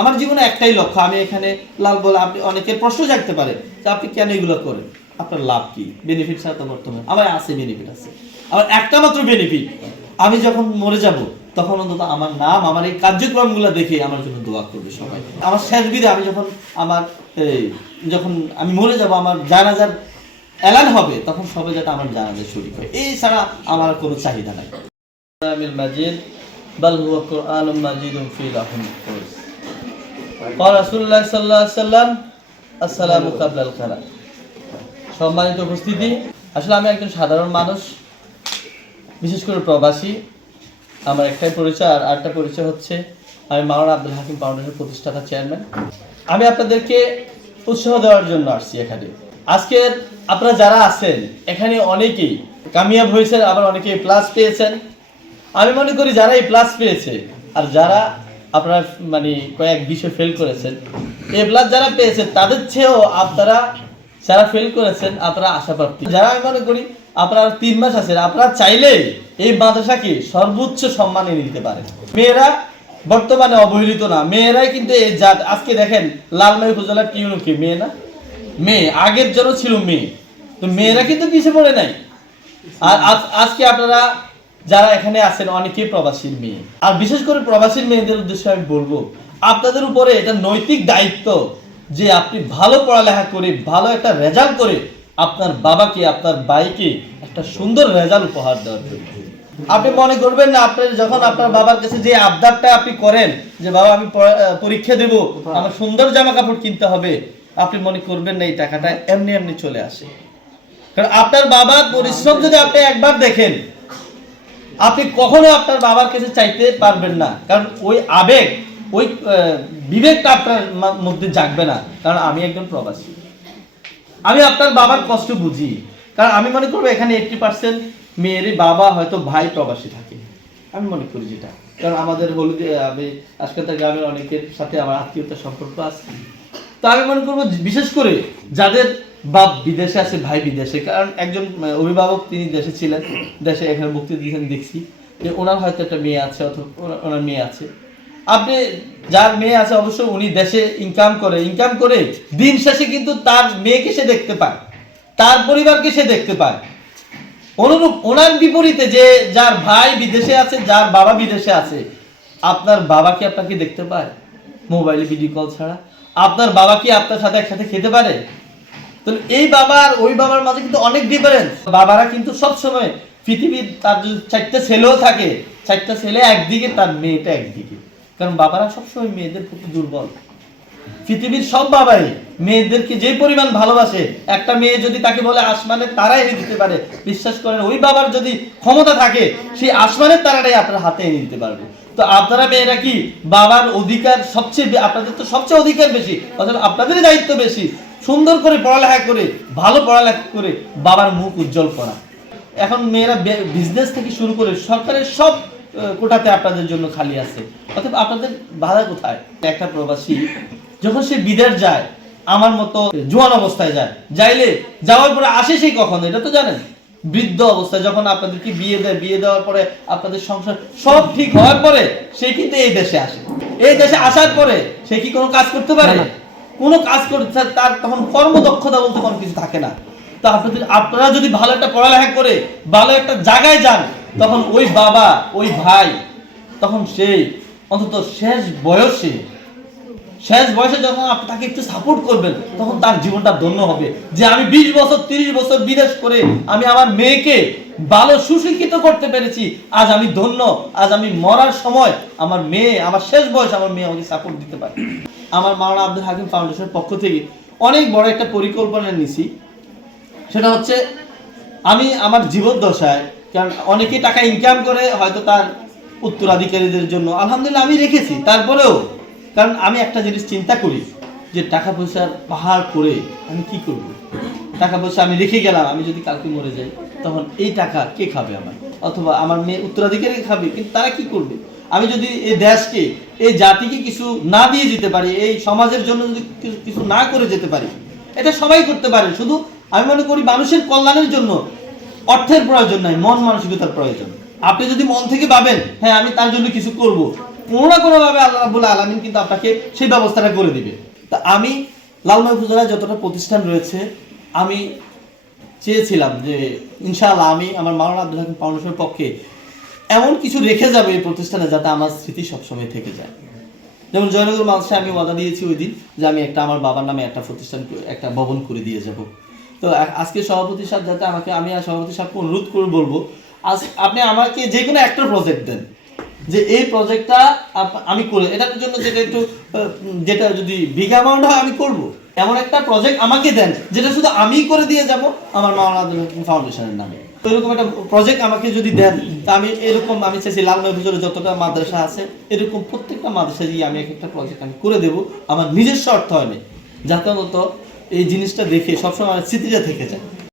আমার জীবনে একটাই লক্ষ্য। আমি এখানে লাল বলে আপনি অনেকের প্রশ্ন জাগতে পারে যে আপনি কেন এগুলো করেন, আপনার লাভ কি? বেনিফিট ছাড়া তো বর্তমানে আমার আছে, বেনিফিট আছে। আমার একটা মাত্র বেনিফিট, আমি যখন মরে যাব তখন অন্তত আমার নাম, আমার এই কার্যক্রমগুলো দেখে আমার জন্য দোয়া করবে সবাই। আমার শেষ বিদে আমি যখন আমার যখন আমি মরে যাব, আমার জানাজার এলান হবে, তখন সবাই যাতে আমার জানাজায় শরীক হয়। এই ছাড়া আমার কোনো চাহিদা নাই। মাজিদ বাল হুয়া কুরআনুম মাজিদুন ফি লাহুম মাহফুজ। ক্বাল রাসূলুল্লাহ সাল্লাল্লাহু আলাইহি ওয়াসাল্লাম আসসালামু ক্বাবলাল কালাম। সম্মানিত উপস্থিতি, আসলে আমি একজন সাধারণ মানুষ, বিশেষ করে প্রবাসী। আমার একটাই পরিচয়, আর আরেকটা পরিচয় হচ্ছে আমি মাওলানা আব্দুল হাকিম ফাউন্ডেশনের প্রতিষ্ঠাতা চেয়ারম্যান। আমি আপনাদেরকে উৎসাহ দেওয়ার জন্য আসছি এখানে। আজকের আপনারা যারা আছেন এখানে অনেকেই কামিয়াব হয়েছেন, আবার অনেকেই প্লাস পেয়েছেন। আমি মনে করি যারা এই প্লাস পেয়েছে আর যারা আপনারা মানে কয়েক বিষয় ফেল করেছেন, এ প্লাস যারা পেয়েছে তাদের চেয়েও আপনারা যারা ফেল করেছেন আপনারা আশাপ্রাপ্তি। যারা আমি মনে করি আপনারা 3 মাস আছেন, আপনারা চাইলে এই মাদ্রাসাকে সর্বোচ্চ সম্মান এনে দিতে পারেন। মেয়েরা বর্তমানে অবহেলিত না, মেয়েরাই কিন্তু এই জাত। আজকে দেখেন লালমাই উপজেলার কি হলো, কি মেয়ে না? মেয়ে আগের জন্য ছিল মেয়ে, তো মেয়েরা কিন্তু পিছিয়ে পড়ে নাই। আর আজকে আপনারা যারা এখানে আছেন অনেকেই প্রবাসীর মেয়ে, আর বিশেষ করে প্রবাসীর মেয়েদের উদ্দেশ্যে আমি বলবো আপনাদের উপরে এটা নৈতিক দায়িত্ব যে আপনি ভালো পড়ালেখা করে ভালো একটা রেজাল্ট করে আপনার বাবাকে, আপনার ভাইকে একটা সুন্দর রেজাল্ট উপহার দেওয়ার জন্য। আপনি মনে করবেন না আপনার যখন আপনার বাবার কাছে যে আবদারটা আপনি করেন যে বাবা আমি পরীক্ষা দেব, আমার সুন্দর জামা কাপড় কিনতে হবে, আপনি মনে করবেন না এই টাকাটা এমনি এমনি চলে আসে। কারণ আপনার বাবার পরিশ্রম যদি আপনি একবার দেখেন, আপনি কখনো আপনার বাবার কাছে চাইতে পারবেন না। কারণ ওই আবেগ, ওই বিবেকটা আপনার মধ্যে জাগবে না। কারণ আমি একজন প্রবাসী, আমি আপনার বাবার কষ্ট বুঝি। কারণ আমি মনে করবো এখানে 80% মেয়েরই বাবা হয়তো ভাই প্রবাসী থাকে, আমি মনে করি যেটা। কারণ আমাদের হলুদে আমি আজকাল গ্রামের অনেকের সাথে আমার আত্মীয়তার সম্পর্ক আছে। তো আমি মনে করবো বিশেষ করে যাদের বাপ বিদেশে আছে, ভাই বিদেশে। কারণ একজন অভিভাবক তিনি দেশে ছিলেন, দেশে এখানে বক্তৃতা দিয়েছেন, দেখছি যে ওনার হয়তো একটা মেয়ে আছে অথবা ওনার মেয়ে আছে। আপনি যার মেয়ে আছে অবশ্যই উনি দেশে ইনকাম করে দিন শেষে কিন্তু তার মেয়েকে সে দেখতে পায়, তার পরিবারকে সে দেখতে পায়। অনুরূপ ওনার বিপরীতে যে যার ভাই বিদেশে আছে, যার বাবা বিদেশে আছে, আপনার বাবা কি আপনাকে দেখতে পায় মোবাইলে ভিডিও কল ছাড়া? আপনার বাবা কি আপনার সাথে একসাথে খেতে পারে? তো এই বাবা আর ওই বাবার মাঝে কিন্তু অনেক ডিফারেন্স। বাবারা কিন্তু সবসময় পৃথিবীর তার যদি 4টা ছেলেও থাকে, 4টা ছেলে একদিকে, তার মেয়েটা একদিকে। কারণ বাবারা সবসময় মেয়েদের প্রতি দুর্বল। পৃথিবীর সব বাবাই মেয়েদেরকে যে পরিমাণ ভালোবাসে, একটা মেয়ে যদি তাকে বলে আসমানের তারা এনে দিতে পারে, বিশ্বাস করেন ওই বাবার যদি ক্ষমতা থাকে সেই আসমানের তারাটাই আপনার হাতে এনে দিতে পারবে। তো আপনারা মেয়েরা কি বাবার অধিকার সবচেয়ে, আপনাদের তো সবচেয়ে অধিকার বেশি, অথবা আপনাদেরই দায়িত্ব বেশি সুন্দর করে পড়ালেখা করে, ভালো পড়ালেখা করে বাবার মুখ উজ্জ্বল করা। এখন মেয়েরা বিজনেস থেকে শুরু করে সরকারের সব কোটাতে আপনাদের জন্য খালি আছে, অথবা আপনাদের বাধা কোথায়? একটা প্রবাসী যখন সে বিদেশ যায়, আমার মতো জোয়ান অবস্থায় যায়, যাওয়ার পরে আসে সেই কখন এটা তো জানেন? বৃদ্ধ অবস্থায় যখন আপনাদেরকে বিয়ে দেয়, বিয়ে দেওয়ার পরে আপনাদের সংসার সব ঠিক হওয়ার পরে সে কিন্তু এই দেশে আসে। এই দেশে আসার পরে সে কি কোনো কাজ করতে পারে? কোনো কাজ করতে, তার তখন কর্মদক্ষতা বলতে কোনো কিছু থাকে না। তো আপনারা যদি ভালো একটা পড়ালেখা করে ভালো একটা জায়গায় যান, তখন ওই বাবা, ওই ভাই, তখন সেই অন্তত শেষ বয়সে যখন আপনি তাকে একটু সাপোর্ট করবেন, তখন তার জীবনটা ধন্য হবে যে আমি 20 বছর 30 বছর বিদেশ করে আমি আমার মেয়েকে ভালো সুশিক্ষিত করতে পেরেছি, আজ আমি ধন্য। আজ আমি মরার সময় আমার মেয়ে, আমার শেষ বয়স আমার মেয়ে আমাকে সাপোর্ট দিতে পারে। আমার মাওলানা আব্দুল হাকিম ফাউন্ডেশনের পক্ষ থেকে অনেক বড় একটা পরিকল্পনা নিয়েছি। সেটা হচ্ছে আমি আমার জীবদ্দশায়, কারণ অনেকেই টাকা ইনকাম করে হয়তো তার উত্তরাধিকারীদের জন্য, আলহামদুলিল্লাহ আমি রেখেছি। তারপরেও কারণ আমি একটা জিনিস চিন্তা করি যে টাকা পয়সার পাহাড় করে আমি কি করব? টাকা পয়সা আমি রেখে গেলাম, আমি যদি কালকে মরে যাই তখন এই টাকা কে খাবে? আমার অথবা আমার মেয়ে উত্তরাধিকারী খাবে, কিন্তু তারা কি করবে? আমি যদি এই দেশকে, এই জাতিকে কিছু না দিয়ে যেতে পারি, এই সমাজের জন্য যদি কিছু না করে যেতে পারি, এটা সবাই করতে পারে। শুধু আমি মনে করি মানুষের কল্যাণের জন্য অর্থের প্রয়োজন নাই, মন মানসিকতার প্রয়োজন। আপনি যদি মন থেকে ভাবেন হ্যাঁ আমি তার জন্য কিছু করব, কোনো না কোনোভাবে আল্লাহ রাব্বুল আলামিন কিন্তু আপনাকে সেই ব্যবস্থাটা করে দিবে। তা আমি লালমাই উপজেলায় যতটা প্রতিষ্ঠান রয়েছে, আমি চেয়েছিলাম যে ইনশাআল্লাহ আমি আমার মাওলানা আব্দুল হাকিম ফাউন্ডেশনের পক্ষে এমন কিছু রেখে যাবে এই প্রতিষ্ঠানে যাতে আমার স্মৃতি সবসময় থেকে যায়। যেমন জয়নগর মাদ্রাসায় আমি ওয়াদা দিয়েছি ওই দিন যে আমি আমার বাবার নামে একটা প্রতিষ্ঠান, একটা ভবন করে দিয়ে যাব। তো আজকে সভাপতি সাহেব যাতে আমি আর সভাপতি সাহেবকে অনুরোধ করে বলবো, আজ আপনি আমাকে যে কোনো একটা প্রজেক্ট দেন, যে এই প্রজেক্টটা আমি করে এটার জন্য যেটা যদি বিগ অ্যামাউন্ট হয় আমি করব। এমন একটা প্রজেক্ট আমাকে দেন যেটা শুধু আমিই করে দিয়ে যাব আমার মাওলানা আব্দুল হাকিম ফাউন্ডেশনের নামে। এরকম একটা প্রজেক্ট আমাকে যদি দেন, তা আমি চাইছি লালমাই ভিতরে যতটা মাদ্রাসা আছে এরকম প্রত্যেকটা মাদ্রাসা দিয়ে আমি একটা প্রজেক্ট আমি করে দেব আমার নিজস্ব অর্থায়নে, যাতে অন্তত এই জিনিসটা দেখে সবসময় আমার স্মৃতিটা থেকে যায়।